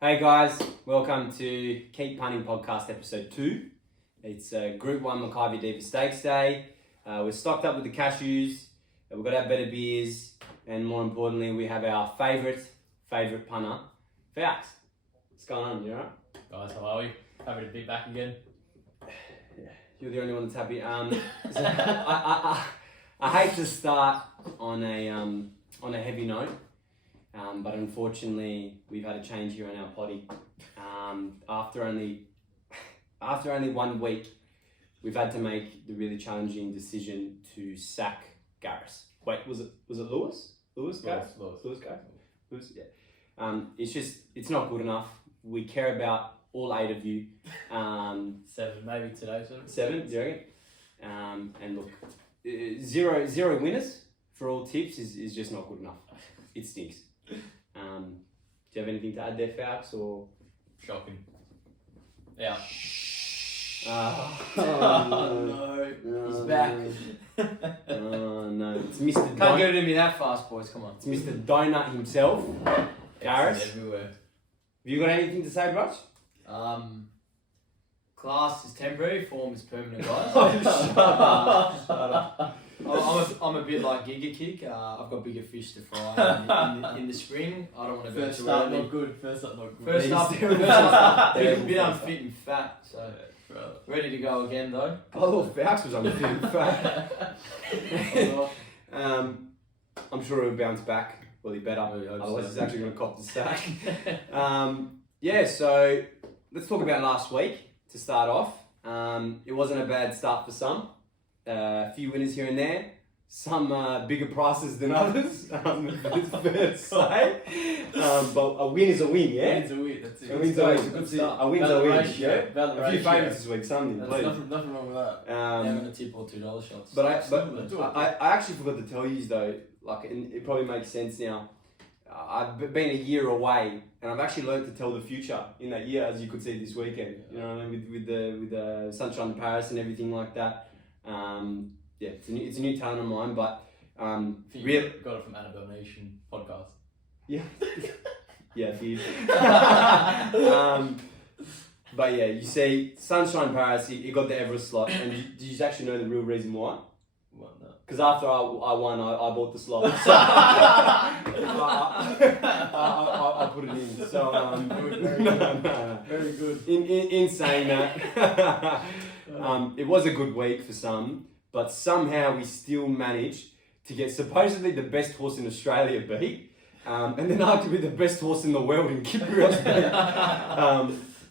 Hey guys, welcome to Keep Punting Podcast episode 2. It's Group 1 Makybe Diva Stakes Day. We're stocked up with the cashews, we've got our better beers, and more importantly, we have our favourite punter, FALCS. What's going on, you alright? Guys, how are we? Happy to be back again. You're the only one that's happy. So I hate to start on a heavy note. But unfortunately, we've had a change here in our potty. After only 1 week, we've had to make the really challenging decision to sack Garris. Wait, was it Lewis? Lewis, Garris? Lewis, Garris? Lewis, yeah. It's not good enough. We care about all 8 of you. 7 maybe today, sort of. 7, do you reckon? And look, zero winners for all tips is just not good enough. It stinks. Do you have anything to add there, FALCS, or? Shocking. Yeah. No. He's back. Oh no, it's Mr. Can't get it in me that fast, boys, come on. It's Mr. Donut himself, Garris. It's everywhere. Have you got anything to say, Brutch? Class is temporary, form is permanent, guys. Shut up. I'm a bit like Giga Kick. I've got bigger fish to fry in the spring. I don't want to go First too up, early. not good. First up, not good. First up, a bit unfit and fat. So ready to go again though. I thought FALCS was unfit and fat. I'm sure he'll bounce back. Well, he better. Otherwise, he's actually going to cop the sack. Yeah, so let's talk about last week to start off. It wasn't a bad start for some. A few winners here and there. Some bigger prices than others. It's fair to say. But a win is a win, yeah? A win's a win, that's it. A win's a win. It's a good start. A win's a win, Ratio, yeah? valid A few ratio. favourites this week, something, There's please. nothing wrong with that. Having a tip or $2 shots. But I actually forgot to tell you though, like, and it probably makes sense now. I've been a year away, and I've actually learned to tell the future in that year, as you could see this weekend. You know what I mean, with the Sunshine in Paris and everything like that. Yeah, it's a new talent of mine, but You got it from Annabelle Nation podcast. yeah, yeah, dude. But yeah, you see, Sunshine Paris, he got the Everest slot, and did you actually know the real reason why? What? No. Because after I won, I bought the slot. So I put it in. So Very good. In saying that, it was a good week for some, but somehow we still managed to get supposedly the best horse in Australia beat, and then arguably the best horse in the world in Kyprios beat.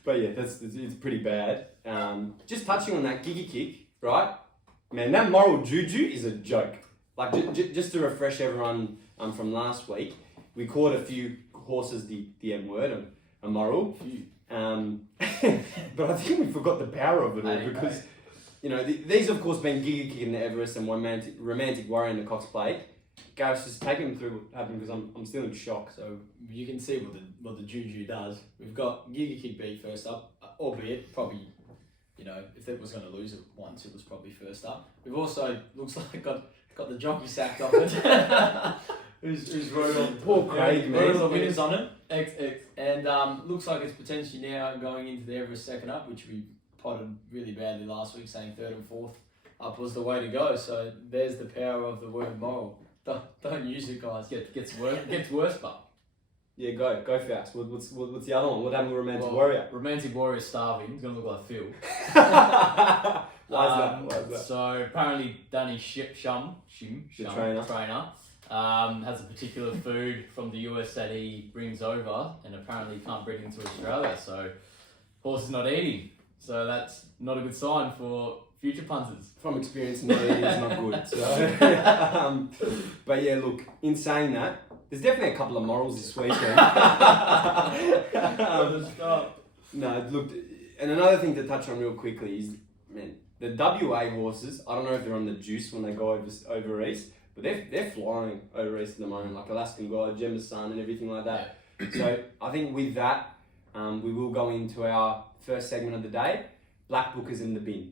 But yeah, it's pretty bad. Just touching on that Giga Kick, right? Man, that moral juju is a joke. Like, just to refresh everyone from last week, we caught a few horses the M word, a moral. But I think we forgot the power of it all because, you know, these of course being Giga Kick in the Everest and Romantic Warrior in the Cox Plate. Gareth, just take him through what happened because I'm still in shock. So You can see what the juju does. We've got Giga Kick B first up, albeit probably, you know, if it was going to lose it once, it was probably first up. We've also, looks like, got the jockey sacked off it. who's wrote all Poor Craig, man. wrote all the winners on it. XX. And looks like it's potentially now going into the Everest second up, which we potted really badly last week, saying 3rd and 4th up was the way to go. So there's the power of the word moral. Don't use it, guys. Gets worse, but. yeah, go fast. What's the other one? What happened with Romantic Warrior? Romantic Warrior starving. He's gonna look like Phil. Why is that? So apparently Danny Shum, The trainer. has a particular food from the US that he brings over, and apparently can't bring into Australia. So horse is not eating. So that's not a good sign for future punters. From experience, no, it is not good. So, but yeah, look. In saying that, there's definitely a couple of morals this weekend. No, look, and another thing to touch on real quickly is, man, the WA horses. I don't know if they're on the juice when they go over east, but they're flying over east at the moment, like Alaskan God, Gemma's Son, and everything like that. So I think with that, we will go into our first segment of the day, BLACKBOOKERS in the bin.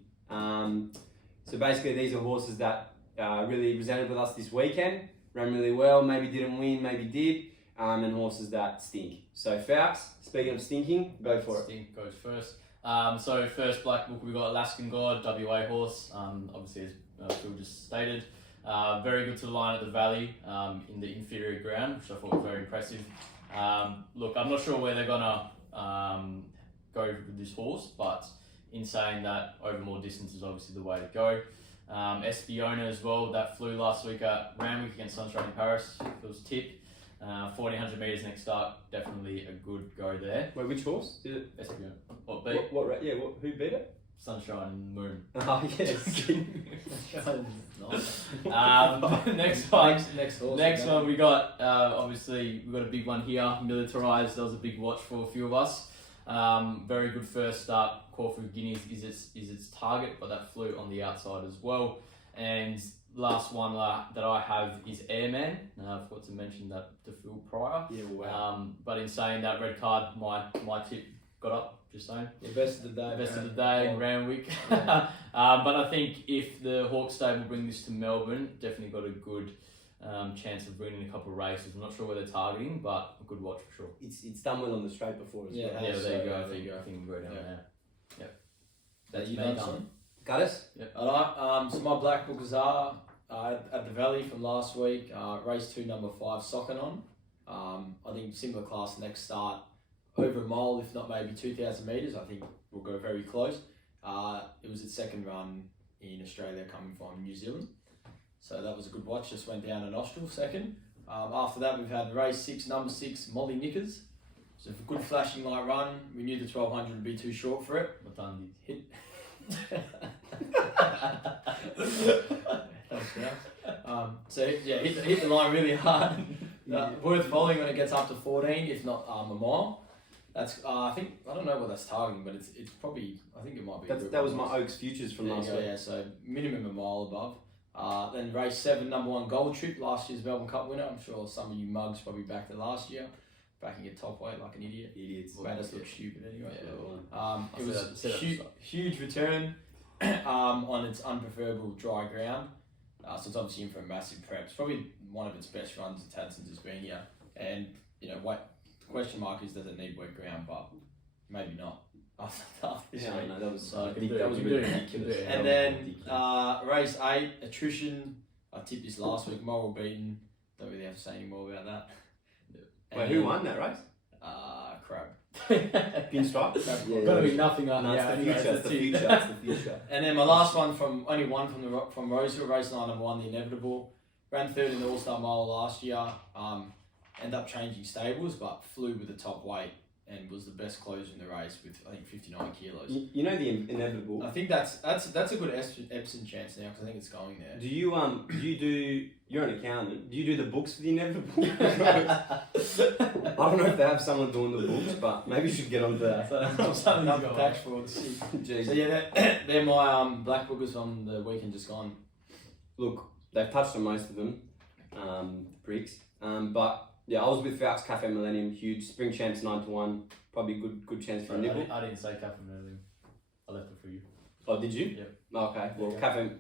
So basically, these are horses that really resonated with us this weekend, ran really well, maybe didn't win, maybe did, and horses that stink. So FALCS, Speaking of stinking, go for it. Stink goes first. So first Black Book, we got Alaskan God, WA horse. Obviously, as Phil just stated, very good to the line at the Valley in the inferior ground, which I thought was very impressive. Look, I'm not sure where they're gonna go with this horse, but in saying that, over more distance is obviously the way to go. Espiona as well, that flew last week at Randwick against Sunshine in Paris. It was tip. 1400 metres next start, definitely a good go there. Wait, which horse? Did it? Espiona. What beat? Who beat it? Sunshine and Moon. Oh, yes. Next one. Next horse. Next one we got, obviously, we got a big one here, Militarised. That was a big watch for a few of us. Very good first start. Corfu Guineas is its target, but that flew on the outside as well. And last one that I have is Airman. I forgot to mention that to Phil prior. Yeah, wow. But in saying that, red card, my tip got up, just saying. The best of the day. Best of the day in Randwick. Yeah. But I think if the Hawke stable bring this to Melbourne, definitely got a good chance of winning a couple of races. I'm not sure where they're targeting, but a good watch for sure. It's done well on the straight before as well. Yeah, so there you go. there you go. I think we'll go down there. Yep. That's you me done, done. son? Got us? Yep. Alright, so my Black Bookers are at the Valley from last week, race 2, number 5, Sockenon. I think similar class next start, over a mile, if not maybe 2,000 metres. I think we'll go very close. It was its second run in Australia coming from New Zealand. So that was a good watch, just went down a nostril second. After that, we've had race 6, number 6, Molly Knickers. So for a good flashing light run, we knew the 1200 would be too short for it. What time did Hit. Thanks, guys. So yeah, hit the line really hard. Worth following when it gets up to 14, if not a mile. That's I don't know what that's targeting, but it's probably, I think it might be. That was my Oaks Futures from last week. Yeah, so minimum a mile above. Then race 7, number 1, Gold Trip, last year's Melbourne Cup winner. I'm sure some of you mugs probably backed it last year, backing it top weight like an idiot. Idiots. Made us look stupid anyway. Yeah, It was a huge return on its unpreferable dry ground. So it's obviously in for a massive prep. It's probably one of its best runs it's had since it's been here. And the question mark is, does it need wet ground? But maybe not. After this week. No, that was So that was ridiculous. And then race 8, Attrition. I tipped this last week. Moral beaten. Don't really have to say any more about that. Wait, who won that race? Crab. Pinstripe? Yeah, gotta be nothing up. No, Yeah, it's the future. It's the future. And then my last one only one from Roseville, race 9, number 1, the Inevitable. Ran third in the All-Star Mile last year. Ended up changing stables, but flew with the top weight and was the best closer in the race with, I think, 59 kilos. You know the Inevitable. I think that's a good Epsom chance now, because I think it's going there. Do you you're an accountant, do you do the books for the Inevitable? I don't know if they have someone doing the books, but maybe you should get onto that. Another tax fraud. So yeah, they're my Black Bookers from the weekend just gone. Look, they've touched on most of them, pricks. But yeah, I was with FALCS Cafe Millennium, huge. Spring Champs 9-1, probably good chance for a nibble. I didn't say Cafe Millennium. I left it for you. Oh, did you? Yep. Okay, well, Okay. Cafe,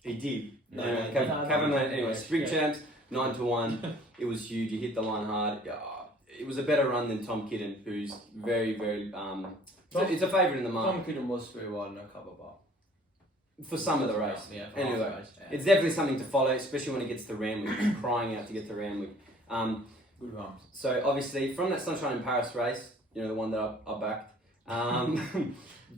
he did. No, Anyway, no, Cafe Millennium, anyway, yeah, Spring yeah. Champs 9-1, it was huge. You hit the line hard. It was a better run than Tom Kidden, who's very, very, it's a favourite in the market. Tom Kidden was very wide in a cover bar. For some of the race. Yeah, for Anyway, half the race, yeah. it's definitely something to follow, especially when it gets to Randwick. He's crying out to get to Randwick. Good run. So obviously, from that Sunshine in Paris race, the one that I backed,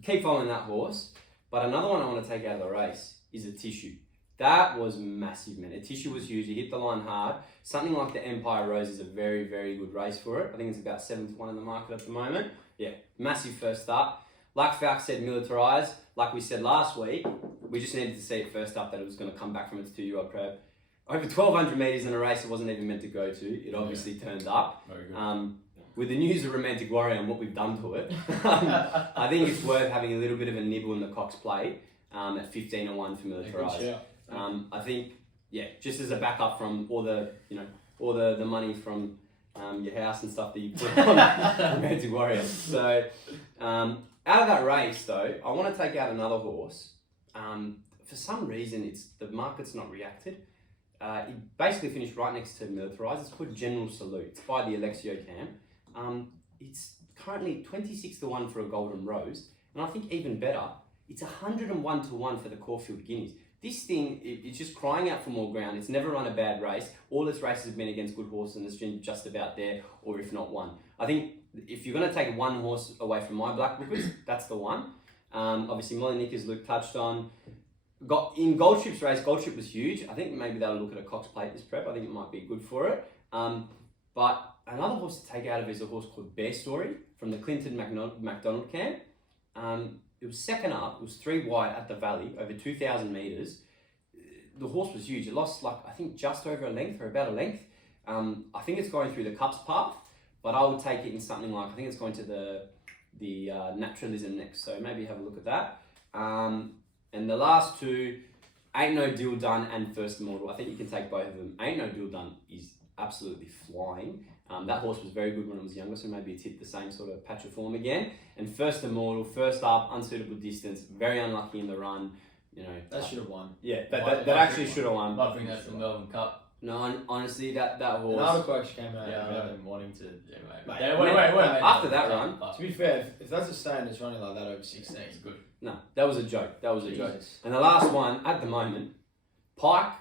keep following that horse. But another one I want to take out of the race is a Tissue. That was massive, man. A Tissue was huge. He hit the line hard. Something like the Empire Rose is a very, very good race for it. I think it's about 7-1 in the market at the moment. Yeah, massive first start. Like FALCS said, Militarised. Like we said last week, we just needed to see it first up that it was going to come back from its 2-year-old prep. Over 1,200 metres in a race it wasn't even meant to go to. It obviously turned up. Very good. With the news of Romantic Warrior and what we've done to it, I think it's worth having a little bit of a nibble in the Cox plate at 15-1 for Militarised. I think, just as a backup from all the, all the money from your house and stuff that you put on Romantic Warrior. So, out of that race though, I want to take out another horse. For some reason, the market's not reacted. It basically finished right next to Militarised. It's called General Salute. It's by the Alexio camp. It's currently 26 to 1 for a Golden Rose. And I think even better, it's 101 to 1 for the Caulfield Guineas. This thing, it's just crying out for more ground. It's never run a bad race. All its races have been against good horses and it's been just about there, or if not one. I think if you're going to take one horse away from my black bookers, that's the one. Obviously, Molly as Luke touched on. In Goldstrip's race, Goldstrip was huge. I think maybe they'll look at a Cox Plate this prep. I think it might be good for it. But another horse to take out of it is a horse called Bear Story from the Clinton MacDonald camp. It was second up. It was 3 wide at the Valley over 2,000 metres. The horse was huge. It lost I think just over a length or about a length. I think it's going through the Cups path, but I would take it in something like, I think it's going to the Naturalism next. So maybe have a look at that. And the last two, Ain't No Deal Done and First Immortal. I think you can take both of them. Ain't No Deal Done is absolutely flying. That horse was very good when it was younger, so maybe it's hit the same sort of patch of form again. And First Immortal, first up, unsuitable distance, very unlucky in the run. You know, that should have won. Yeah, that actually should have won. Might bring that to the Melbourne Cup. No, honestly, that horse. An article actually came out about them wanting to. Yeah, wait. After that run, to be fair, if that's a stand, it's running like that over 16. It's good. No, that was a joke. That was a joke. Jesus. And the last one at the moment, Pike,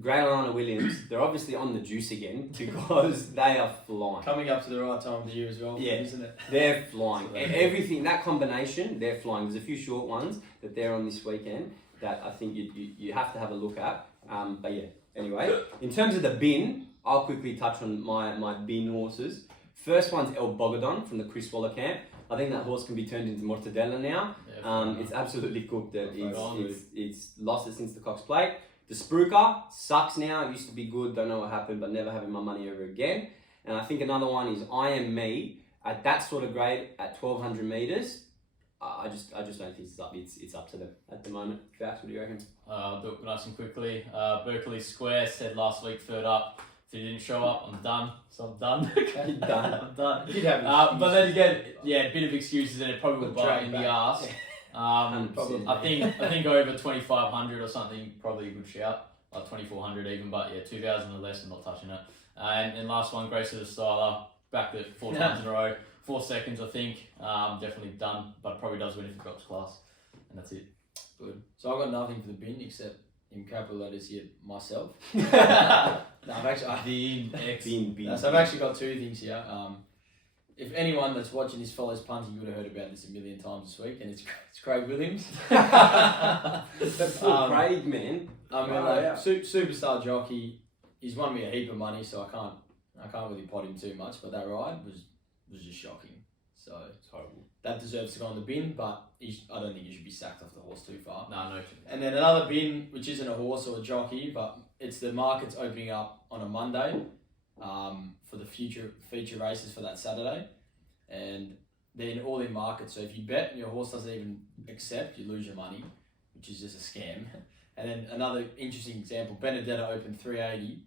Great Alana Williams. They're obviously on the juice again because they are flying. Coming up to the right time of the year as well, yeah, isn't it? They're flying. Everything, that combination, they're flying. There's a few short ones that they're on this weekend that I think you have to have a look at. But yeah, anyway, in terms of the bin, I'll quickly touch on my bin horses. First one's El Bogadon from the Chris Waller camp. I think that horse can be turned into mortadella now. Yeah, it's absolutely cooked. It's lost it since the Cox Plate. The Spruker sucks now. It used to be good. Don't know what happened, but never having my money over again. And I think another one is I Am Me at that sort of grade at 1,200 meters. I just don't think it's up. It's up to them at the moment. Fax, what do you reckon? I'll do it nice and quickly. Berkeley Square said last week, third up. If he didn't show up, I'm done. So I'm done. You're done. I'm done. You'd have but then again, yeah, a bit of excuses, and it probably would bite in the ass. I think over 2,500 or something, probably a good shout. Like 2,400 even, but yeah, 2,000 or less, I'm not touching it. And last one, Grace of the Styler, back there 4 times in a row. 4 seconds, I think. Definitely done, but probably does win if it drops class. And that's it. Good. So I've got nothing for the bin except in capital letters here, myself. No, I've actually... So I've actually got 2 things here. If anyone that's watching this follows punting, you would have heard about this a million times this week, and it's Craig Williams. That's Craig, man. I mean, superstar jockey. He's won me a heap of money, so I can't really pot him too much. But that ride was just shocking. So it's horrible. That deserves to go on the bin, but I don't think he should be sacked off the horse too far. No. And then another bin, which isn't a horse or a jockey, but it's the markets opening up on a Monday. For the feature races for that Saturday, and they're in all-in markets. So if you bet and your horse doesn't even accept, you lose your money, which is just a scam. And then another interesting example: Benedetta opened 380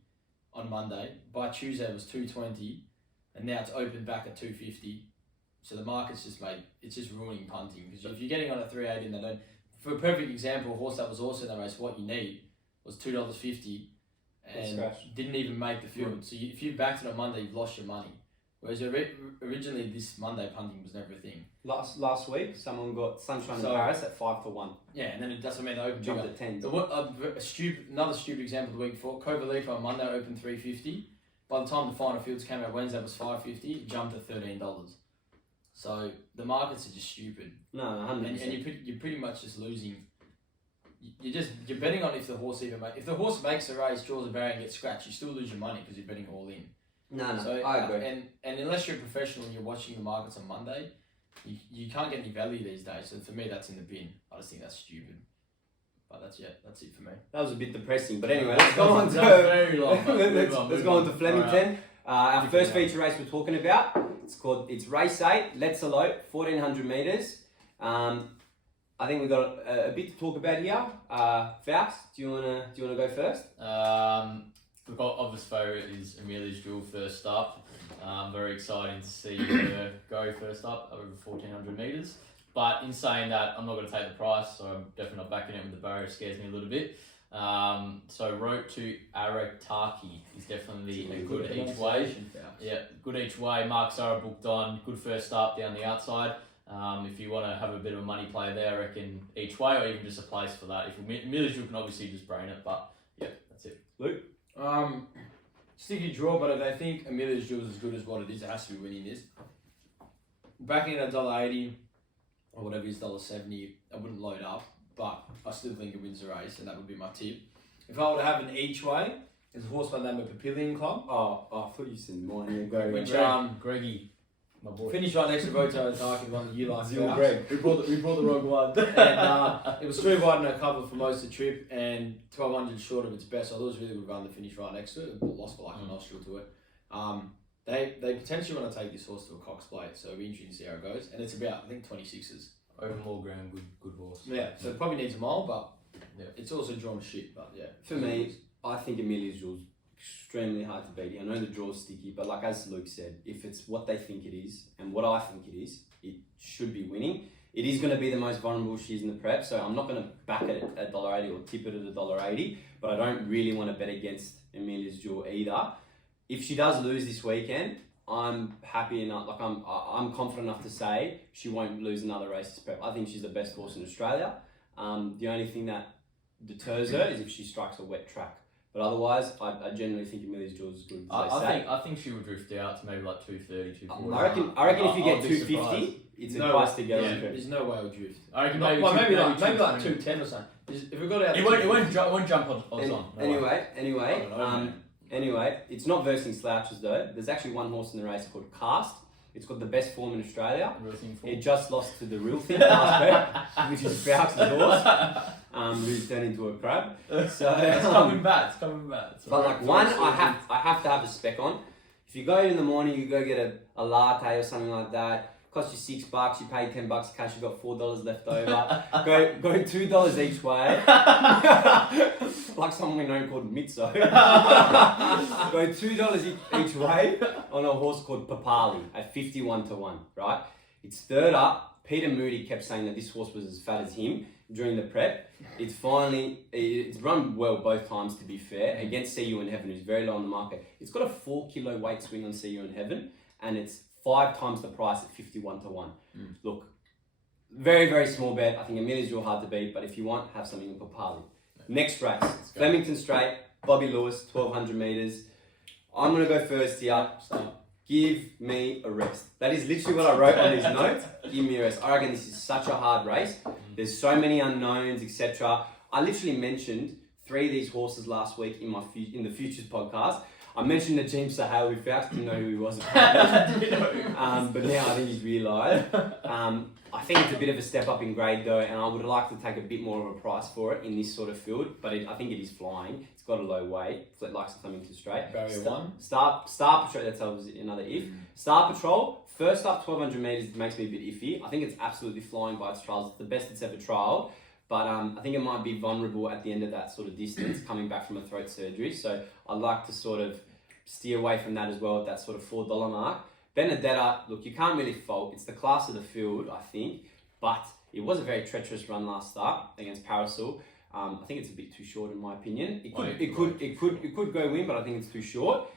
on Monday. By Tuesday it was 220, and now it's opened back at 250. So the market's just ruining punting, because if you're getting on a 380 and they don't. For a perfect example, a horse that was also in that race, what you need was $2.50. And didn't even make the field. So if you backed it on Monday, you've lost your money. Whereas originally this Monday punting was never a thing. Last week, someone got Sunshine in Paris at 5 to 1. Yeah, and then that's what I mean. They opened jumped at 10. Another stupid example the week before. Kovalica on Monday opened 350. By the time the final fields came out Wednesday, it was 550. It jumped to $13. So the markets are just stupid. No, 100%. And you're pretty much just losing. You're betting on if the horse if the horse makes a race, draws a barrier and gets scratched, you still lose your money because you're betting all in. No, so, I agree. And unless you're a professional and you're watching the markets on Monday, you can't get any value these days. So for me, that's in the bin. I just think that's stupid. But that's it for me. That was a bit depressing, but anyway, let's go on to let's go on to Flemington. Our first feature race we're talking about. It's race 8. Let's Elope, 1,400 meters. I think we've got a bit to talk about here. Falc's, do you wanna go first? The obvious favourite is Amelia's Jewel first up. Very exciting to see her go first up over 1,400 metres. But in saying that, I'm not going to take the price, so I'm definitely not backing it with the barrier. It scares me a little bit. So wrote to Arataki is definitely a good each way. Yeah, good each way. Mark Sarah booked on. Good first start down the outside. If you want to have a bit of a money play there, I reckon each way or even just a place for that. If Millers, you can obviously just brain it, but yeah, that's it. Luke? Sticky draw, but if they think Amelia's Jewel is as good as what it is, it has to be winning this. Backing at $1.80 or whatever is $1.70, I wouldn't load up, but I still think it wins the race, and that would be my tip. If I were to have an each way, there's a horse by the name of Papillion Club. Oh, I thought you said mine. Which Greggy, my boy. finished right next to Roto and Tarkin, one that you like. Greg. We brought the wrong one. And it was 3 wide no cover for most of the trip and 1200 short of its best. I thought it was a really good run to finish right next to it. It lost by like a nostril to it. They potentially want to take this horse to a Cox Plate, so it'll be interesting to see how it goes. And it's about, I think, 26s. Over more ground, good horse. Yeah, so it probably needs a mile, but it's also drawn shit. But yeah, For me, I think Amelia's Jewel's extremely hard to beat. I know the draw's sticky, but like as Luke said, if it's what they think it is and what I think it is, it should be winning. It is going to be the most vulnerable she is in the prep, so I'm not going to back it at $1.80 or tip it at $1.80, but I don't really want to bet against Amelia's Jewel either. If she does lose this weekend, I'm happy enough, like I'm confident enough to say she won't lose another race this prep. I think she's the best horse in Australia. The only thing that deters her is if she strikes a wet track. But otherwise, I generally think Amelia's Jewel is good. I think she would drift out to maybe like 230, 240. I reckon if you get 250, it's a price to get on. There's no way it'll drift. I reckon maybe maybe like 210 or something. If we got out, it won't jump on. Anyway, it's not versing slouches though. There's actually one horse in the race called Cast. It's got the best form in Australia. It just lost to the real thing last prep, which is FALCS' horse, who's turned into a crab. So it's coming back. But like one, I have to have a spec on. If you go in the morning, you go get a latte or something like that. Cost you $6, you pay $10 cash, you got $4 left over. go $2 each way. Like someone we know called Mitzo. Go $2 each way on a horse called Papali at 51 to 1, right? It's third up. Peter Moody kept saying that this horse was as fat as him during the prep. It's run well both times, to be fair, against See You in Heaven, who's very low on the market. It's got a 4 kilo weight swing on See You in Heaven, and it's 5 times the price at 51 to 1. Look, very, very small bet. I think Amelia's Jewel hard to beat, but if you want, have something in Papali. Next race, Flemington Straight, Bobbie Lewis, 1200 metres. I'm going to go first here. Give me a rest. That is literally what I wrote on these notes. Give me a rest. I reckon this is such a hard race. There's so many unknowns, etc. I literally mentioned 3 of these horses last week in the Futures podcast. I mentioned that James Sahale, we found to know who he was, but now I think he's realised. I think it's a bit of a step up in grade though, and I would like to take a bit more of a price for it in this sort of field, but I think it is flying. It's got a low weight, so it likes to come into straight. Barrier 1. Star Patrol, that's another if. Star Patrol, first up 1200 metres makes me a bit iffy. I think it's absolutely flying by its trials. It's the best it's ever trialled. But I think it might be vulnerable at the end of that sort of distance, coming back from a throat surgery. So I'd like to sort of steer away from that as well at that sort of $4 mark. Benedetta, look, you can't really fault. It's the class of the field, I think. But it was a very treacherous run last start against Parasol. I think it's a bit too short in my opinion. It could go win, but I think it's too short.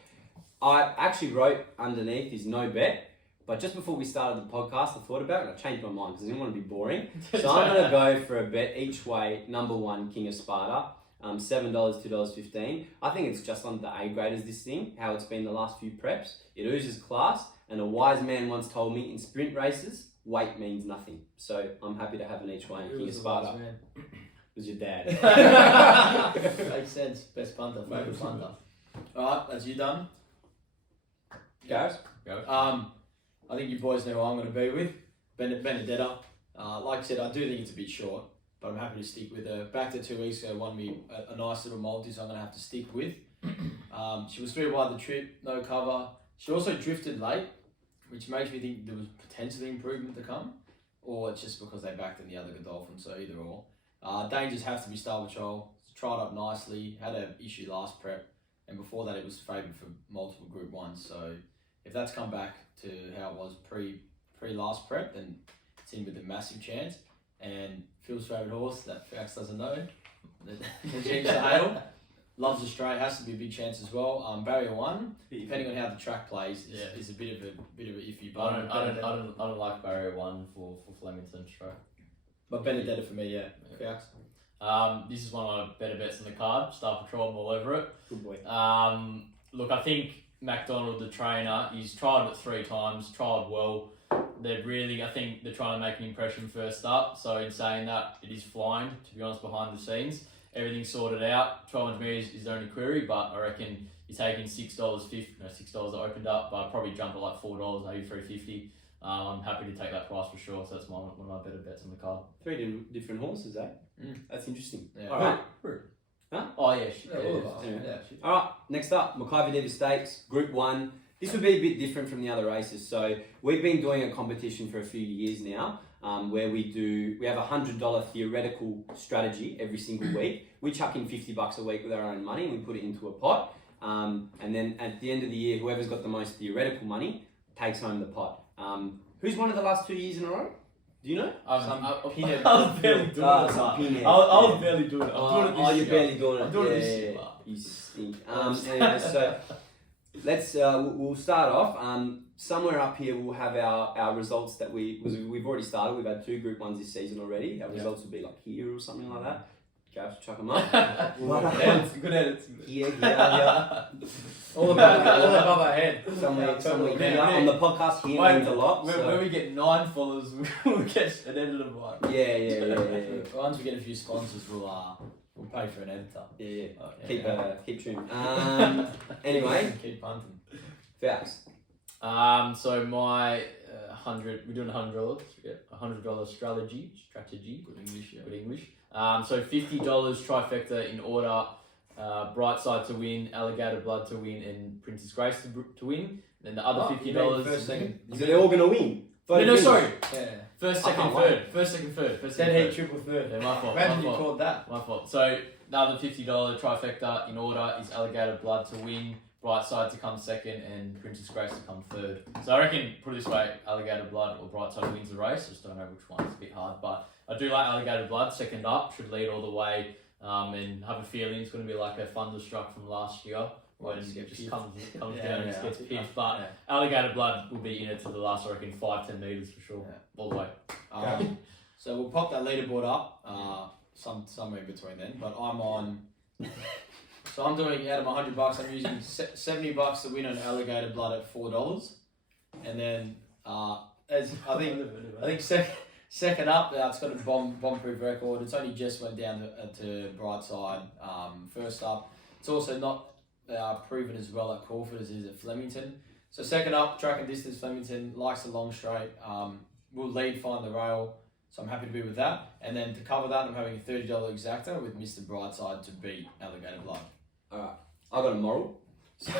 I actually wrote underneath is no bet. But just before we started the podcast, I thought about it and I changed my mind because I didn't want to be boring. So I'm going to go for a bet each way, number 1, King of Sparta, $7, $2.15. I think it's just on the A grade as this thing, how it's been the last few preps. It oozes class, and a wise man once told me in sprint races, weight means nothing. So I'm happy to have an each way in King of Sparta. It was your dad. Makes sense. Best punter, favourite punter. Alright, that's you done. Gareth? Go. I think you boys know who I'm going to be with. Benedetta. Like I said, I do think it's a bit short, but I'm happy to stick with her. Back to 2 weeks ago, won me a nice little multi, so I'm going to have to stick with. She was 3 wide the trip, no cover. She also drifted late, which makes me think there was potentially improvement to come, or it's just because they backed in the other Godolphin, so either or. Dangers have to be Star Patrol. It's tried up nicely, had an issue last prep, and before that it was favoured for multiple Group 1s, so if that's come back to how it was pre last prep, then it's in with a massive chance. And Phil's favourite horse that FALCS doesn't know, the James Hale. Loves the straight, has to be a big chance as well. Barrier 1, depending on how the track plays, is a bit of a iffy. But I don't like barrier 1 for Flemington straight. But Benedetta for me, yeah. This is one of my better bets on the card. Star Patrol, I'm all over it. Good boy. Look, I think McDonald, the trainer, he's tried it 3 times, tried well. I think they're trying to make an impression first up. So in saying that, it is flying, to be honest, behind the scenes. Everything's sorted out. 1200 metres is the only query, but I reckon you're taking $6.50. No, $6 I opened up, but I'd probably jump at like $4, maybe $3.50. I'm happy to take that price for sure. So that's one of my better bets on the card. 3 different horses, eh? That's interesting. Yeah. All right. Huh? Oh yeah, All right. Next up, Makybe Diva Stakes, Group 1. This would be a bit different from the other races. So we've been doing a competition for a few years now, where we have a $100 theoretical strategy every single week. We chuck in $50 a week with our own money and we put it into a pot. And then at the end of the year, whoever's got the most theoretical money takes home the pot. Who's won it the last 2 years in a row? Do you know? I was barely doing it. I was barely doing it. You're barely doing it. I'm doing it this year. You stink. Anyway, so let's we'll start off. Somewhere up here we'll have our results that we've already started. We've had 2 Group 1s this season already. Our results will be like here or something like that. Gav, chuck them up. Good edits. Here. All above our head. Somewhere here. On the podcast here means a lot. When we get 9 followers, we'll get an editor one. Yeah. Once we get a few sponsors, we'll pay for an editor. Yeah. Keep tuned. Anyway. Keep punting. FALCS. So my we're doing $100. $100 strategy. Good English. So $50 trifecta in order. Bright Side to win, Alligator Blood to win, and Princess Grace to win. Then the other $50. First, second. So they're all gonna win. No, sorry. Yeah. First, second, third. First, second, third. Then heat triple third. Yeah, my fault. Imagine you called that. My fault. So the other $50 trifecta in order is Alligator Blood to win, Bright Side to come second, and Princess Grace to come third. So I reckon, put it this way, Alligator Blood or Bright Side wins the race. I just don't know which one. It's a bit hard, but I do like Alligator Blood. Second up, should lead all the way, and have a feeling it's going to be like a Thunderstruck from last year. When it just comes down and just gets pinned. But Alligator Blood will be in it to the last, I reckon, 5-10 metres for sure. All the way. So we'll pop that leaderboard up somewhere in between then. But I'm on. So I'm doing out of my $100. I'm using $70 to win on Alligator Blood at $4, and then as I think second up, it's got a bomb-proof record. It's only just went down to Bright Side. First up, it's also not proven as well at Crawford as it is at Flemington. So second up, track and distance Flemington, likes the long straight, will lead, find the rail, so I'm happy to be with that. And then to cover that, I'm having a $30 exacta with Mr. Brightside to beat Alligator Blood. Alright, I got a moral. So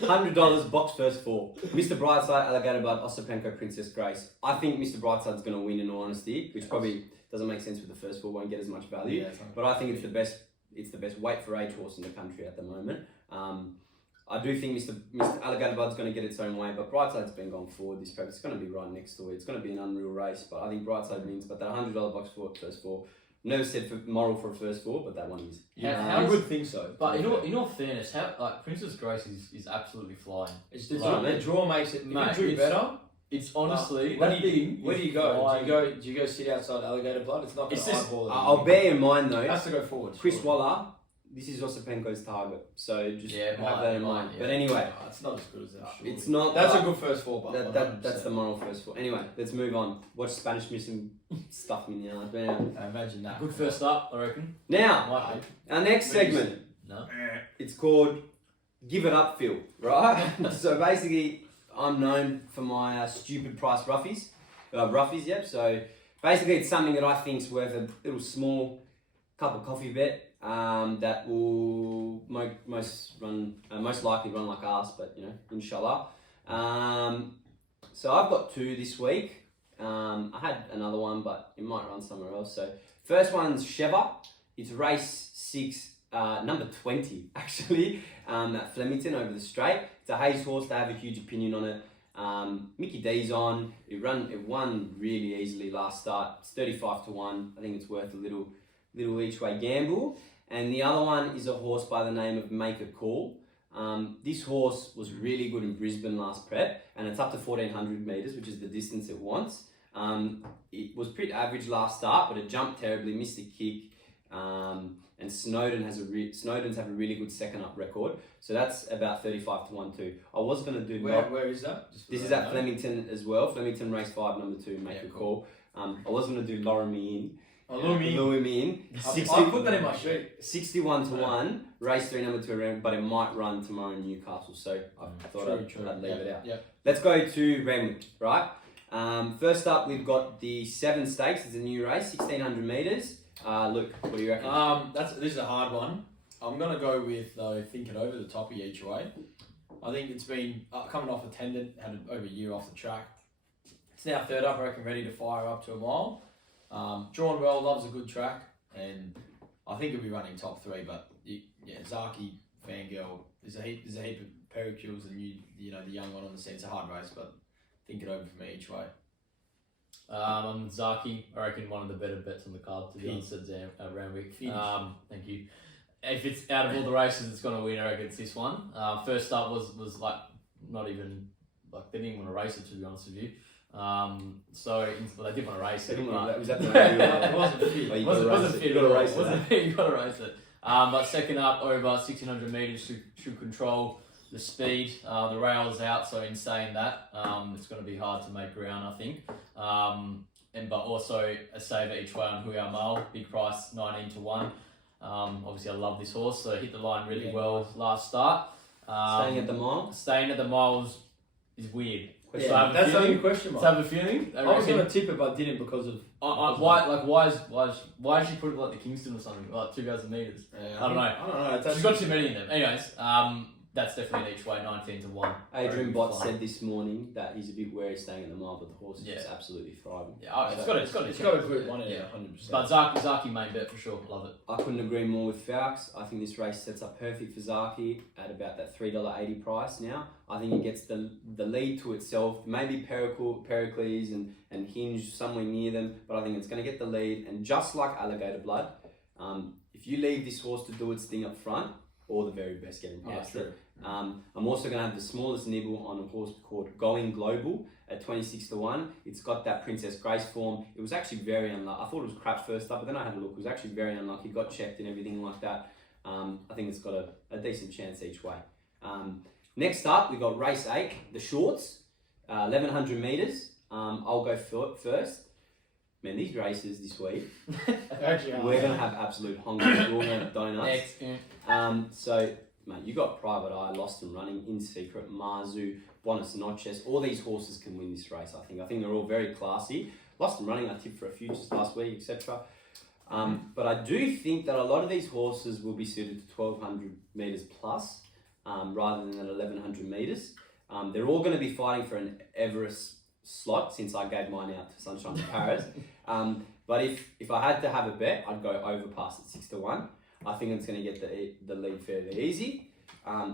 $100 box first 4. Mr. Brightside, Alligator Blood, Osipenko, Princess Grace. I think Mr. Brightside's going to win in all honesty, which probably doesn't make sense with the first 4, won't get as much value. But I think it's the best weight for age horse in the country at the moment. I do think Mr. Alligator Blood's going to get its own way, but Brightside's been going forward this prep. It's going to be right next to it. It's going to be an unreal race, but I think Brightside wins. But that $100 box for first 4. Never said for moral for a first 4, but that one is. I would think so. But in all fairness, Princess Grace is absolutely flying. It's the draw makes it. Mate, drew better. It's honestly. Where do you go? Do you go sit outside Alligator Blood? It's not going to eyeball it. I'll bear in mind though. It has to go forward. Chris Waller. This is Osipenko's target, so just have that in mind. But anyway, it's not as good as that. It's not. That's a good first 4, but that's the moral first 4. Anyway, let's move on. Watch Spanish missing stuff me in the eye. Imagine that. Good first up, I reckon. Now, our next segment. No. It's called Give It Up Phil, right? So basically, I'm known for my stupid price roughies. So basically, it's something that I think's worth a little small cup of coffee bet. That will most likely run like arse, but inshallah. So I've got 2 this week. I had another one, but it might run somewhere else. So first one's Sheva. It's race 6, number 20 actually, at Flemington over the straight. It's a Hayes horse. They have a huge opinion on it. Makybe D's on. It won really easily last start. It's 35 to 1. I think it's worth a little little each way gamble. And the other one is a horse by the name of Make a Call. This horse was really good in Brisbane last prep, and it's up to 1400 metres, which is the distance it wants. It was pretty average last start, but it jumped terribly, missed a kick. And Snowden's have a really good second up record, so that's about 35 to 1 too. I was going to do where is that? This is at Flemington as well. Flemington race 5, number 2, Make a Call. I was going to do Lure Me In. Lure Me In. I put that in my sheet. 61 to 1, race 3, number 2 around, but it might run tomorrow in Newcastle, so I thought I'd leave it out. Yeah. Let's go to Randwick, right? First up, we've got the 7 Stakes. It's a new race, 1600 metres. Luke, what do you reckon? This is a hard one. I'm gonna go with Think It Over, the toppy each way. I think it's been coming off attendant, had over a year off the track. It's now third up, I reckon, ready to fire up to a mile. Drawn well, loves a good track, and I think it'll be running top 3. But Zaki, Fangirl, there's a heap of Pericules, and you know the young one on the scene. It's a hard race, but Think It Over for me each way. I'm Zaki. I reckon one of the better bets on the card, to be honest, at Randwick. Thank you. If it's out of all the races, it's going to win. I reckon it's this one. First up was like not even like they didn't want to race it, to be honest with you. They did want to race it. Was that the It wasn't fit. Wasn't fit. You got to race it. You got to race it. But second up, over 1600 metres should control the speed. The rail's out, so in saying that, it's going to be hard to make ground, I think. But also a saver each way on Hui Mal, big price, 19 to 1. Obviously, I love this horse, so hit the line really well last start. Staying at the mile? Staying at the miles is weird. Yeah, that's only a question mark. Let's have a feeling. I was going to tip it, but didn't because of... Why did she put it like the Kingston or something, like 2,000 metres? I don't know. She's got too many in them. Anyways, that's definitely an each way, 19 to 1. Adrian Bott said this morning that he's a bit wary staying at the mile, but the horse is just absolutely thriving. Yeah, it's got a good one, 100%. But Zaki main bet for sure, love it. I couldn't agree more with FALCS. I think this race sets up perfect for Zaki at about that $3.80 price now. I think it gets the lead to itself, maybe Pericles and Hinge somewhere near them, but I think it's going to get the lead. And just like Alligator Blood, if you leave this horse to do its thing up front, all the very best getting past it. I'm also going to have the smallest nibble on a horse called Going Global at 26 to 1. It's got that Princess Grace form. It was actually very unlucky. I thought it was crap first up, but then I had a look. It was actually very unlucky. Got checked and everything like that. I think it's got a decent chance each way. Next up, we got race 8, the shorts, 1100 metres. I'll go first. Man, these races this week, we're going to have absolute honkers. We're all going to have donuts. So, mate, you got Private Eye, Lost and Running, In Secret, Marzu, Buenos Noches. All these horses can win this race, I think. I think they're all very classy. Lost and Running, I tipped for a few just last week, etc. But I do think that a lot of these horses will be suited to 1200 metres plus rather than at 1100 metres. They're all going to be fighting for an Everest slot since I gave mine out to Sunshine of Paris. But if I had to have a bet, I'd go Overpass at 6 to 1. I think it's going to get the lead fairly easy.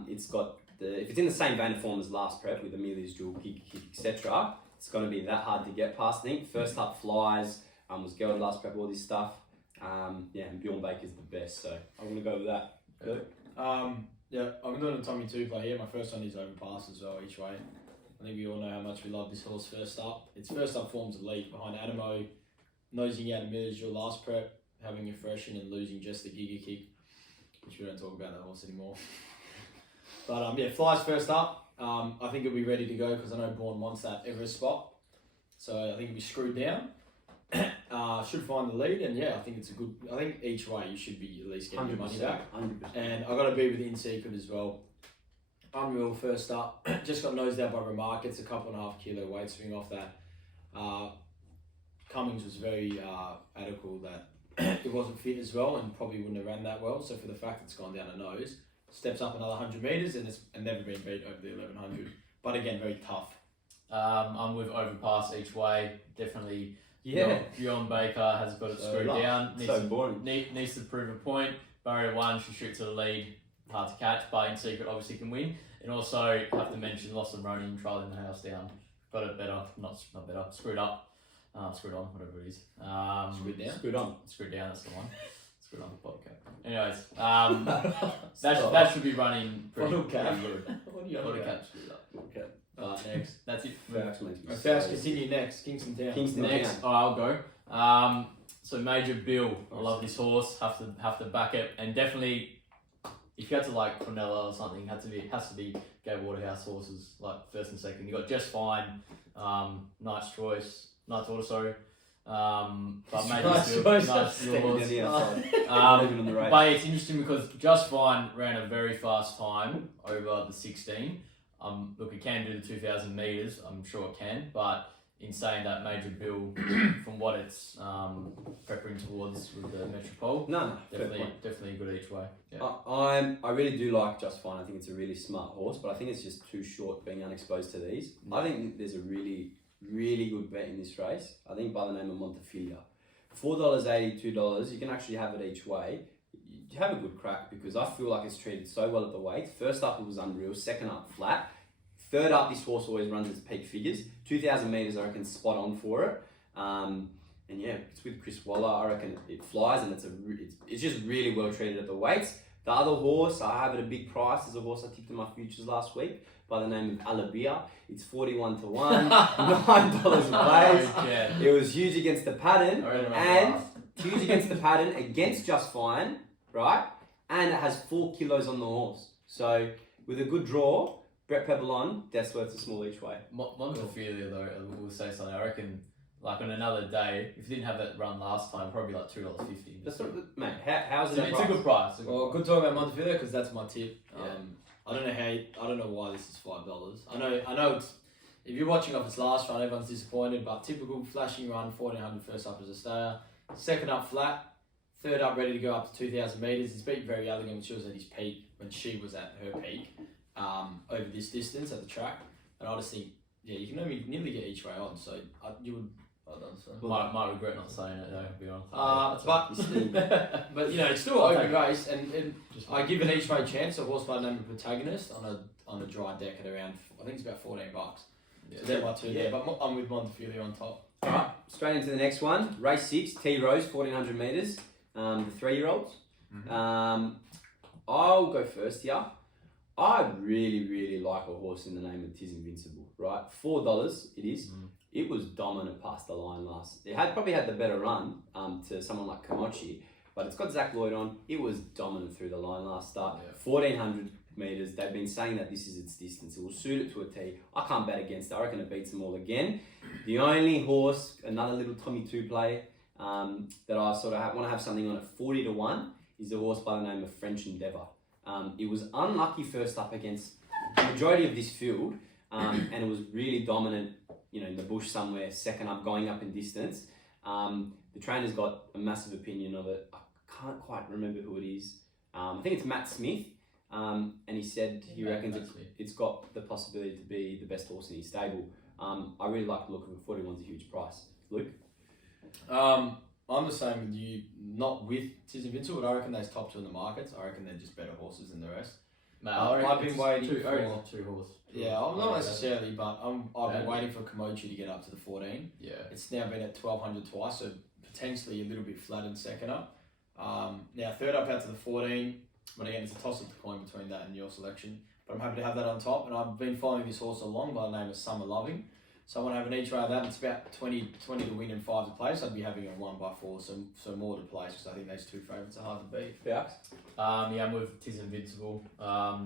It's got if it's in the same vein of form as last prep with Amelia's Jewel, Kick, etc. It's going to be that hard to get past. I think first up Flies was gelded last prep, all this stuff. And Bjorn Baker's the best, so I'm going to go with that. Good. I'm doing a Tommy 2 play here. My first one is Overpass as well each way. I think we all know how much we love this horse first up. Its first up form's a lead behind Adamo, nosing out Amelia's Jewel last prep, having a freshen and losing just the Giga Kick, which we don't talk about that horse anymore. But Flies first up. I think it'll be ready to go because I know Bourne wants that Everest spot. So I think it'll be screwed down. Should find the lead, and I think it's a good. I think each way you should be at least getting your money back. 100%. And I got to be with In Secret as well. Unreal first up. Just got nosed out by Remark. It's a 2.5 kilo weight swing off that. Cummings was very adequate that it wasn't fit as well and probably wouldn't have ran that well. So for the fact it's gone down a nose, steps up another 100 metres and it's never been beat over the 1100. But again, very tough. I'm with Overpass each way. Definitely. Bjorn Baker has got it screwed down. Needs to prove a point. Barrier 1 should shoot to the lead. Hard to catch, but In Secret obviously can win. And also have to mention Lost and Running, trailing the house down. Got it better, not better. Screwed up. Screwed on, whatever it is. Screwed down? Screwed on. Screwed down, that's the one. It's good on the podcast. Anyways, that should be running pretty good. What are you on Bottle about? cap should do that. Okay. Next. That's it. Falc's makes me Falc's so continue next. Kingston Town. Kingston Next, Town. I'll go. So Major Bill, I love this horse. Have to back it, and definitely, if you had to like Cornella or something, has to be Gay Waterhouse horses like first and second. You got Just Fine, nice choice, nice also. But Major Nice Bill, choice. nice Stepping horse. down the outside. Um, Leaving on the right. But it's interesting because Just Fine ran a very fast time over the 16. Look, it can do the 2,000 metres. I'm sure it can, but in saying that, Major Bill, from what it's preparing towards with the Metropole, No, fair point. definitely good each way. Yeah. I really do like Just Fine. I think it's a really smart horse, but I think it's just too short being unexposed to these. I think there's a really, really good bet in this race. I think by the name of Montefilia. $4.80, $2, you can actually have it each way. You have a good crack because I feel like it's treated so well at the weight. First up, it was unreal. Second up, flat. Third up, this horse always runs its peak figures. 2,000 metres, I reckon, spot on for it. And yeah, it's with Chris Waller. I reckon it flies, and it's just really well treated at the weights. The other horse, I have at a big price. Is a horse I tipped in my futures last week by the name of Alabia. It's 41 to 1, $9 a place. Yeah. It was huge against the pattern, I remember and last. huge against the pattern against Just Fine, right? And it has 4 kilos on the horse. So with a good draw, Brett Pebble that's worth a small each way. Montefilia though, I will say something. I reckon, like on another day, if you didn't have that run last time, probably like $2.50. That's not, mate. How's So it? it's a good price. Well, good talk about Montefilia because that's my tip. Yeah. I don't know why this is $5. I know it's, if you're watching off its last run, everyone's disappointed, but typical flashing run, 1400 first up as a stayer, second up flat, third up ready to go up to 2,000 metres. It's beat Very Elegant when she was at his peak, when she was at her peak, over this distance at the track. And I just think, yeah, you can nearly get each way on, so you would. I don't know. Might regret not saying it though, to be honest. But you know, it's still an open race, and I give an each way chance. A horse by the name of Protagonist on a dry deck at around, I think it's about $14. Yeah. So they're my two there, but I'm with Montefilia on top. Alright, straight into the next one. Race 6, T Rose, 1,400 metres. The 3-year-olds. I'll go first here. I really, really like a horse in the name of Tis Invincible, right? $4 it is. It was dominant past the line last. It probably had the better run to someone like Komochi, but it's got Zach Lloyd on. It was dominant through the line last start. Yeah. 1,400 metres. They've been saying that this is its distance. It will suit it to a T. I can't bet against it. I reckon it beats them all again. The only horse, another little Tommy 2 play that I sort of want to have something on at 40 to 1 is a horse by the name of French Endeavour. It was unlucky first up against the majority of this field, and it was really dominant, you know, in the bush somewhere, second up, going up in distance. The trainer's got a massive opinion of it. I can't quite remember who it is. I think it's Matt Smith, and he said he reckons it's got the possibility to be the best horse in his stable. I really like the look of it. 41's a huge price. Luke? I'm the same with you, not with Tis Invincible, but I reckon those top two in the markets, I reckon they're just better horses than the rest. Mate, I've been waiting two for... horse. Yeah, I'm not necessarily, but I've been waiting for Komochi to get up to the 14. Yeah. It's now been at 1,200 twice, so potentially a little bit flattened second up. Now third up out to the 14, but again it's a toss of the coin between that and your selection. But I'm happy to have that on top, and I've been following this horse along by the name of Summer Loving. So I want to have an each way of that. It's about 20 to win and 5 to place. I'd be having a 1x4, so more to place because I think those two favourites are hard to beat. Yeah. Yeah, I'm with Tis Invincible.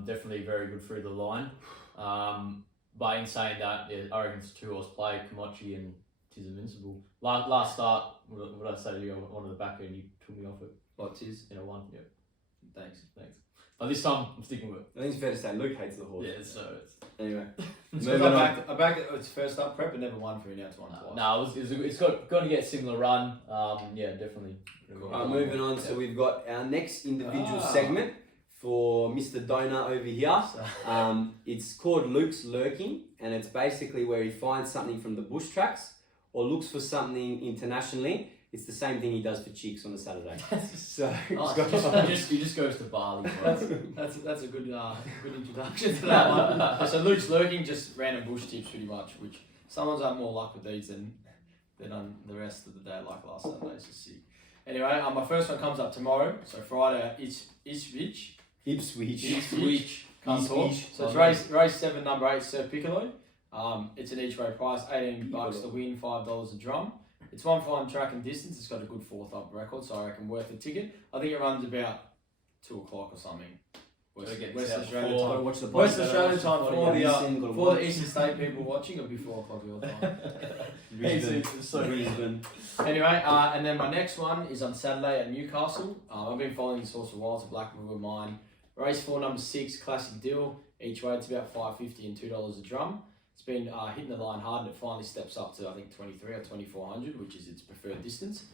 Definitely very good through the line. But in saying that, yeah, I reckon it's a 2-horse play, Komochi and Tis Invincible. Last start, what I say to you, I wanted the backer and you took me off it. What, Tis? In a 1, yeah. Thanks. But this time, I'm sticking with it. I think it's fair to say Luke hates the horse. Yeah, so it's... Anyway. I backed it, it's first up prep and never won for me, now it's won twice. No, it's going to get a similar run. Yeah, definitely. Cool. Moving on, so we've got our next individual segment for Mr. Donor over here. It's called Luke's Lurking, and it's basically where he finds something from the bush tracks or looks for something internationally. It's the same thing he does for chicks on a Saturday. So he just goes to Bali. That's a good introduction to that one. So Luke's Lurking, just random bush tips pretty much, which someone's had more luck with these than on the rest of the day, like last Saturday. It's just sick. Anyway, my first one comes up tomorrow, so Friday at Ipswich. Can't talk. So it's race 7, number 8, Sir Piccolo. It's an each way price, $18 to win, $5 a drum. It's 1 fine track and distance. It's got a good 4th up record, so I reckon worth the ticket. I think it runs about 2 o'clock or something. West Australia time. West Australia time for the Eastern State people watching. It'll be 4 o'clock your time. Brisbane. Anyway, and then my next one is on Saturday at Newcastle. I've been following this horse for a while. It's a black book of mine. Race 4, number 6, Classic Deal. Each way it's about $5.50 and $2 a drum. It's been hitting the line hard, and it finally steps up to I think 23 or 2400, which is its preferred distance.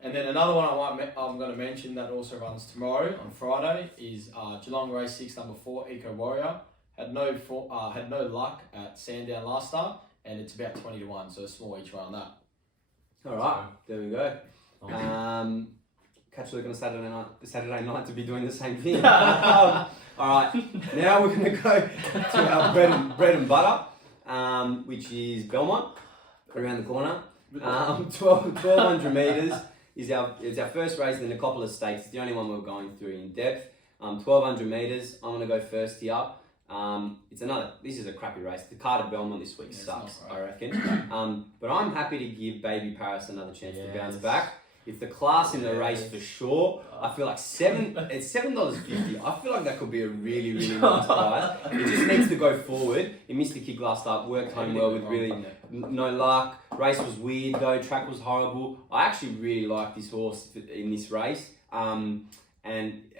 And then another one I'm going to mention that also runs tomorrow on Friday is Geelong Race 6, number 4, Eco Warrior. Had no luck at Sandown last start, and it's about 20 to 1, so a small each way on that. All right, there we go. Catch Luke on a Saturday night to be doing the same thing. All right, now we're going to go to our bread and butter, which is Belmont, around the corner. 1200 metres. It's our first race in the NICOPOLIS Stakes. It's the only one we're going through in depth. 1200 metres. I'm going to go first here. This is a crappy race. The card at Belmont this week sucks, I reckon. But I'm happy to give Baby Paris another chance to bounce back. It's the class in the race for sure. I feel like it's $7.50. I feel like that could be a really, really nice price. It just needs to go forward. It missed the kick last start, worked home well with really no luck. Race was weird though, track was horrible. I actually really like this horse in this race. And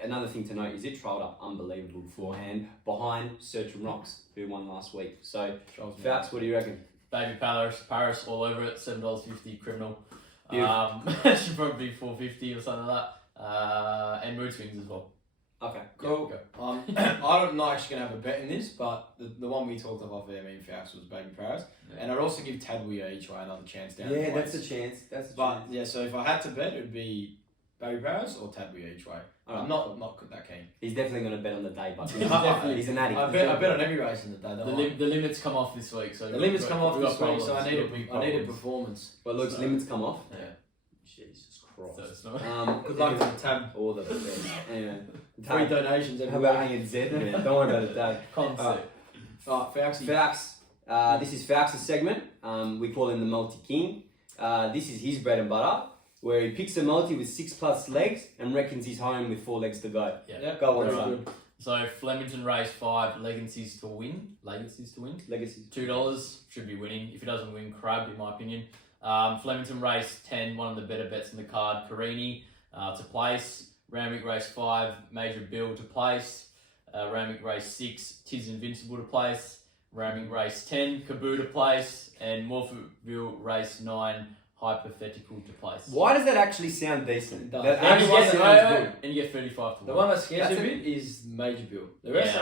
another thing to note is it trialled up unbelievable beforehand behind Search and Rocks, who won last week. So, Falc's, what do you reckon? Baby Paris all over it, $7.50 criminal. Should probably be $4.50 or something like that. And mood swings as well. Okay, cool. I'm not actually going to have a bet in this, but the one we talked about there, me and Falcs, was Baby Paris. Yeah. And I'd also give Tadweer each way another chance down. Yeah, that's a chance. Yeah, so if I had to bet, it would be Baby Paris or Tadweer each way. I'm not that keen. He's definitely going to bet on the day, but he's an addict. I bet on every race in the day. The limits come off this week, so the limits come off this week, so I need a performance. Well, look, limits come off. Yeah. Jesus Christ. So it's good luck to the tab. All the best. Anyway, free donations. How about ANZ? Man? Don't worry about it, Dave. Concept. Falcs. This is Falcs' segment. We call him the Multi King. This is his bread and butter, where he picks a multi with 6+ legs and reckons he's home with 4 legs to go. Yeah. Go on. So Flemington race 5, Legacies to win. Legacies. $2 should be winning. If he doesn't win, crab in my opinion. Flemington race 10, one of the better bets in the card. Carini to place. Randwick race 5, Major Bill to place. Randwick race 6, Tis Invincible to place. Randwick race 10, Kaboo to place. And Morpheville race 9, Hypothetical to place. Why does that actually sound decent? That actually sounds good. And you get 35 to 1. The one that scares me a bit is Major Bill. The rest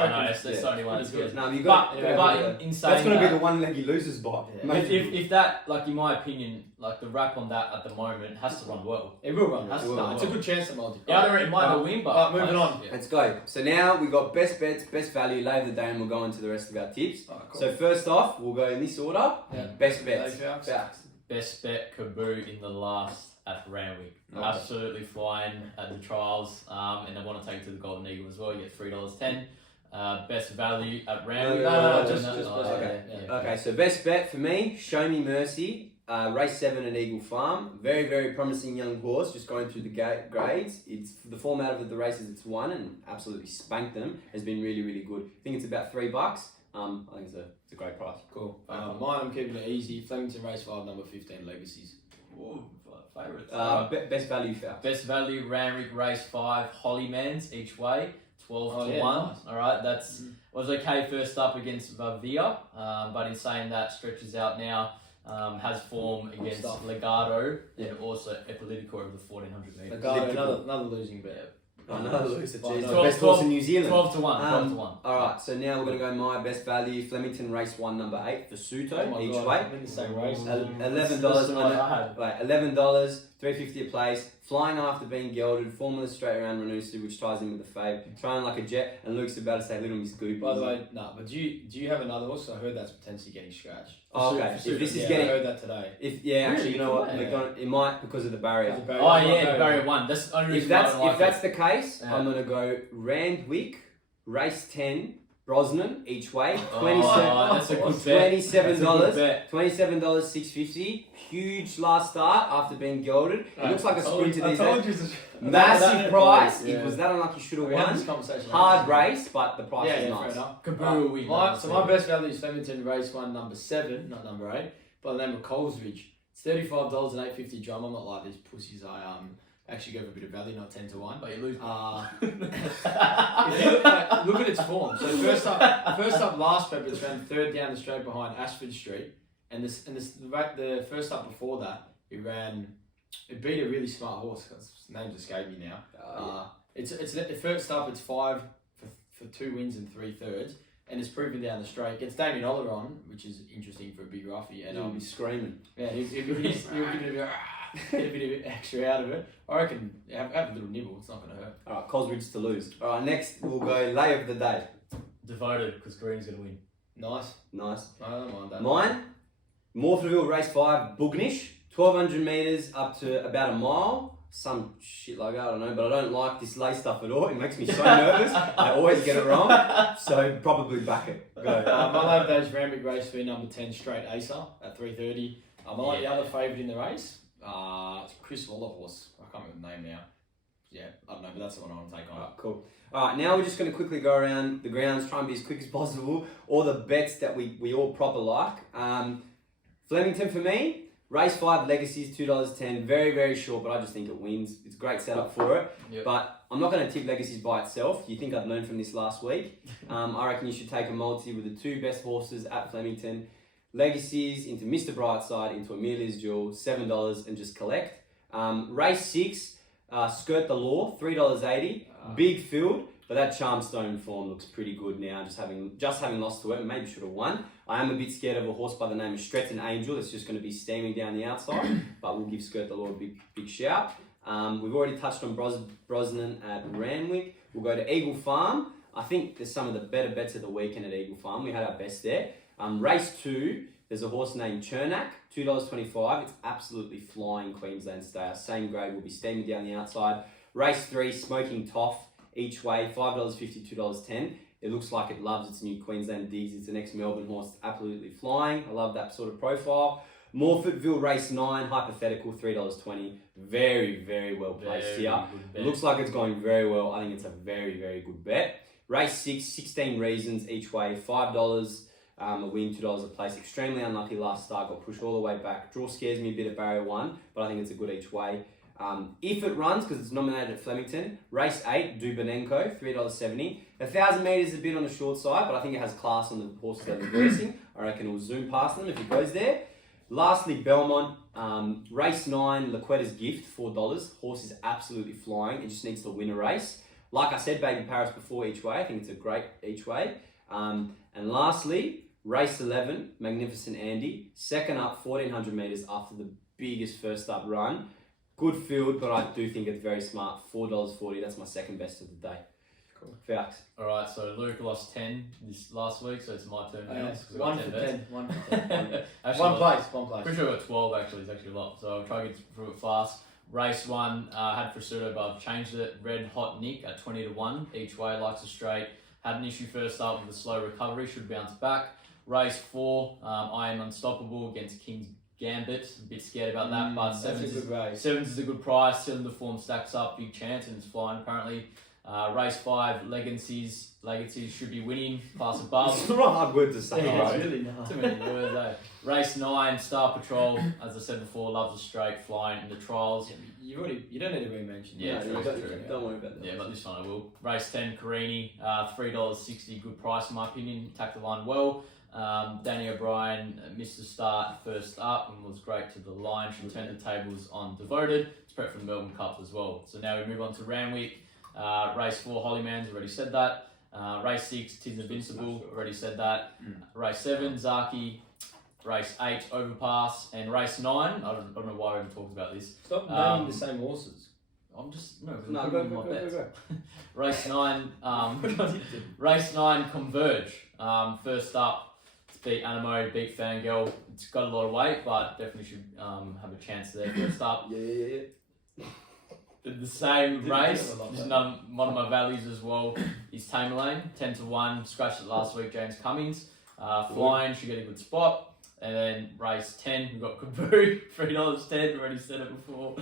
that's the only one that scares me. No, you got, but in saying that's going to be the one leg he loses by. Yeah. If that, like in my opinion, like the wrap on that at the moment has to run well. It will run. It's a good chance to multiply. Yeah, I don't know, it might not win, but moving on. Yeah. Let's go. So now we've got best bets, best value, lay of the day, and we'll go into the rest of our tips. Cool. So first off, we'll go in this order. Yeah. Best bets. Best bet Kaboo in the last at Randwick. Okay. Absolutely flying at the trials, and they want to take it to the Golden Eagle as well. You get $3.10. Best value at Randwick. Okay, so best bet for me, Show Me Mercy, race 7 at Eagle Farm. Very, very promising young horse, just going through the grades. It's the format of the races it's won and absolutely spanked them. Has been really, really good. I think it's about $3. I think it's a great price. Cool. Mine, I'm keeping it easy. Flemington race 5, number 15, Legacies. Ooh, favourites. Best value for Best value, Randwick race 5, Hollymans each way, 12 to 1. Nice. All right, was okay first up against Vavia, but in saying that, stretches out now. Has form against Legato and also Epolitico over the 1400 metres. Legato, another losing bet. Another loser. Best horse in New Zealand. 12 to 1. Alright, so now we're going to go my best value. Flemington race 1, number 8 for Suto each way. In the same race. $11. $11, $3.50 a place. flying after being gelded, formula straight around Ranusu, which ties in with the fave, trying like a jet, and Luke's about to say Little Miss Goopy. By the way, no, but do you have another horse? I heard that's potentially getting scratched. Oh, okay. If this is I getting, heard that today. actually, you know what? Yeah. It might because of the barrier. The barrier- Oh yeah, barrier 1. That's the only If reason why that's I like if that's it. the case, Yeah. I'm gonna go Randwick, race 10, Brosnan each way, That's a good bet. $27, $6.50. Huge last start after being gelded. It looks like a sprinter these days. Massive price. Yeah. It was that unlucky, should have We had this won. conversation. Hard race, but the price is fair nice. enough. Kaburu win. My best value is Flemington race 1, number 7, not number 8, by the name of Colesridge. It's $35 and $8.50 drum. I'm not like these pussies. I actually go for a bit of value, not 10 to 1. But you lose. If you look at its form. So first up last February, it's ran 3rd down the straight behind Ashford Street, and the first up before that, it beat a really smart horse. His name's escaped me now. It's the first up. It's 5 for 2 wins and 3/3, and it's proven down the straight. Gets Damien Oller on, which is interesting for a big roughie, and He'll be screaming. yeah, he'll get a bit of extra out of it. I reckon have a little nibble. It's not going to hurt. All right, Cosridge to lose. All right, next we'll go lay of the day. Devoted because Green's going to win. Nice. Nice. I don't mind that. Mine, Morphettville race 5, Boognish, 1,200 metres up to about a mile. Some shit like that, I don't know, but I don't like this lay stuff at all. It makes me so nervous. I always get it wrong. So probably back it. Go. My love those Randwick race 3, number 10, straight Acer at 3:30. I like the other favourite in the race. It's Chris Waller horse. I can't remember the name now. Yeah, I don't know, but that's the one I want to take on. Alright, cool. Alright, now we're just going to quickly go around the grounds, try and be as quick as possible. All the bets that we all proper like. Flemington for me, race 5, Legacies, $2.10. Very, very short, but I just think it wins. It's a great setup for it. Yep. But I'm not going to tip Legacies by itself. You think I'd learned from this last week? I reckon you should take a multi with the 2 best horses at Flemington. Legacies into Mr. Brightside, into Amelia's Jewel, $7 and just collect. Race 6, Skirt the Law, $3.80. Big field, but that Charmstone form looks pretty good now. Just having lost to it, maybe should have won. I am a bit scared of a horse by the name of Stretton Angel. It's just going to be steaming down the outside, but we'll give Skirt the Law a big shout. We've already touched on Brosnan at Randwick. We'll go to Eagle Farm. I think there's some of the better bets of the weekend at Eagle Farm. We had our best there. Race 2, there's a horse named Chernak, $2.25. It's absolutely flying Queensland stayer. Same grade, will be steaming down the outside. Race 3, Smoking Toff, each way, $5.50, $2.10. It looks like it loves its new Queensland digs. It's an ex-Melbourne horse, it's absolutely flying. I love that sort of profile. Morphettville race 9, hypothetical, $3.20. Very, very well placed here. It looks like it's going very well. I think it's a very, very good bet. Race 6, 16 reasons each way, $5. A win, $2 a place. Extremely unlucky last start, got pushed all the way back. Draw scares me a bit at barrier 1, but I think it's a good each way. If it runs, because it's nominated at Flemington, race 8, Dubonenko, $3.70. 1,000 metres is a bit on the short side, but I think it has class on the horses that are racing. I reckon it will zoom past them if it goes there. Lastly, Belmont, race 9, Laquetta's Gift, $4. Horse is absolutely flying. It just needs to win a race. Like I said, Baby Paris before each way. I think it's a great each way. And lastly, race 11, Magnificent Andy. Second up, 1,400 metres after the biggest first up run. Good field, but I do think it's very smart. $4.40. That's my second best of the day. Cool. FALCS. Alright, so Luke lost 10 this last week, so it's my turn now. Yes. 'Cause I got 1 10 for bets. 10. 1 for 10. Actually, One place. Pretty sure I got 12 actually, it's actually a lot. So I'll try to get through it fast. Race 1, had Frasuto, but I've changed it. Red Hot Nick at 20 to 1 each way, likes a straight. Had an issue first up with a slow recovery, should bounce back. Race 4, I Am Unstoppable against King's Gambit. A bit scared about that, but That's a good race. Sevens is a good price. Cylinder form stacks up, big chance, and it's flying apparently. Race 5, Legacies should be winning, class above. It's not a hard word to say. Yeah, right? it's really nice. Too many words, eh? Race 9, Star Patrol, as I said before, loves a straight, flying in the trials. You don't need to re-mention. Yeah, that. true, Don't worry about that. Yeah, but this one I will. Race 10, Carini, $3.60, good price in my opinion. Attacked the line well. Danny O'Brien missed the start first up and was great to the line. She turned the tables on Devoted. It's prep for the Melbourne Cup as well. So now we move on to Randwick. Race 4, Hollymans, already said that. Race 6, Tis Invincible, already said that. Race 7, Zaki. Race 8, Overpass. And race 9, I don't know why we haven't talked about this. Stop naming the same horses. I'm just no. No, Go, go, my bets. go. Race 9. Race 9. Converge. First up, it's beat Animo, beat Fangirl. It's got a lot of weight, but definitely should have a chance there. First up. Yeah. The same race. I love This is that. one of my values as well. Is Tamerlane 10-1. Scratched it last week. James Cummings. Flying should get a good spot. And then race 10, we've got Kaboo, $3.10. Already said it before.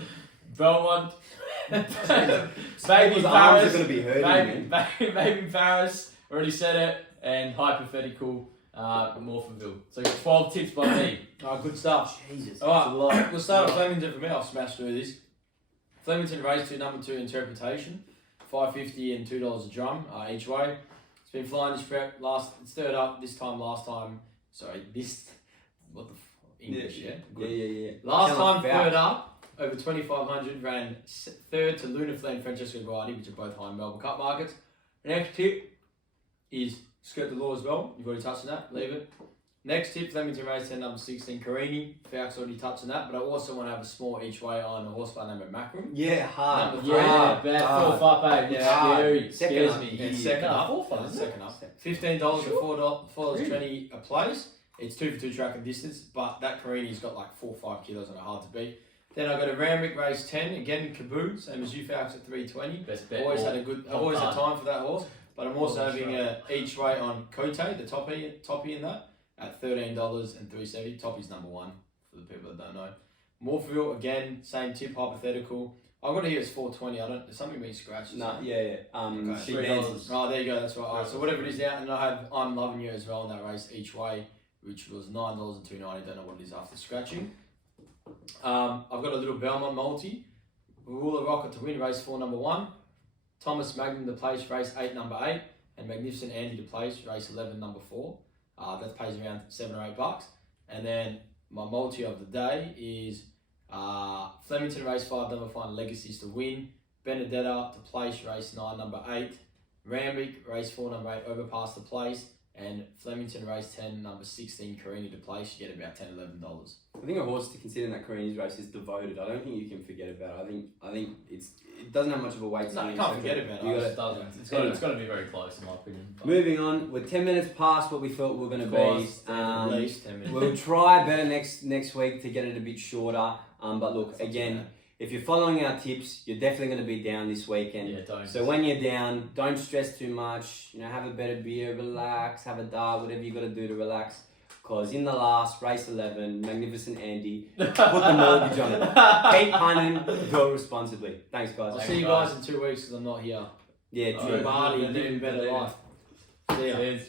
Belmont. Baby People's arms are Paris. going to be hurting, man. Baby Paris. Already said it. And hypothetical Morphinville. So 12 tips by me. Alright, good stuff. Jesus. Alright, we'll start at Flemington for me. I'll smash through this. Flemington race 2, number 2 interpretation. $5.50 and $2 a drum each way. It's been flying this prep. It's third up this time. Last time, sorry, this. What the English? Yeah. Yeah. Last Sound time like third Falc's. up over 2,500 ran third to Luna Flame and Francesco Guardi, which are both high in Melbourne Cup markets. The next tip is skirt the law as well. You've already touched on that. Leave it. Next tip, Flemington race 10, number 16, Carini. FALCS already touched on that, but I also want to have a small each way on a horse by name of Macram. Yeah, hard. Number 3. Yeah, bad. 4-5, Yeah, scary. second Scares up. me. And second up. 4-5, isn't it? Second up. $15 for $4.20 a place. It's 2 for 2 track and distance, but that Carini's got like 4 or 5 kilos on it, hard to beat. Then I got a Randwick race 10, again Kaboo, same as you, FALCS at 320. Best bet. Always had time for that horse, but I'm also Oh, having a each way on Cote, the toppy in that, at $13 and $3.70. Toppy's number 1 for the people that don't know. Morphville, again, same tip, hypothetical. I've got it here as 420. There's something being scratched. No, yeah. Okay. Big $3. Nancy's. Oh, there you go. That's right. All right. So whatever it is out, and I have I'm Loving You as well in that race each way, which was $9 and $2.90. Don't know what it is after scratching. I've got a little Belmont multi. Ruler Rocket to win race 4, number 1. Thomas Magnum to place race 8, number 8, and Magnificent Andy to place race 11, number 4. That pays around $7 or $8. And then my multi of the day is Flemington race 5, number 5, Legacies to win. Benedetta to place race 9, number 8. Randwick race 4, number 8, Overpass to place. And Flemington race 10, number 16, Carini to place. You get about $10, $11. I think a horse to consider in that Carini's race is Devoted. I don't think you can forget about it. I think it doesn't have much of a weight. No, you can't forget about it. You It gotta- doesn't. It's got to be very close in my opinion. But Moving on, we're 10 minutes past what we thought we were going to be. At least 10 minutes. We'll try better next week to get it a bit shorter. But look, That's not again, too bad. if you're following our tips, you're definitely going to be down this weekend. yeah, don't. So when you're down, don't stress too much. Have a better beer, relax, have a dart, whatever you got to do to relax. Because in the last race 11, Magnificent Andy put the mortgage on it. Keep punting, do it responsibly. Thanks, guys. I'll see you guys in 2 weeks because I'm not here. Yeah, Oh, true. Marty, yeah, living a better yeah. life. See ya. Cheers.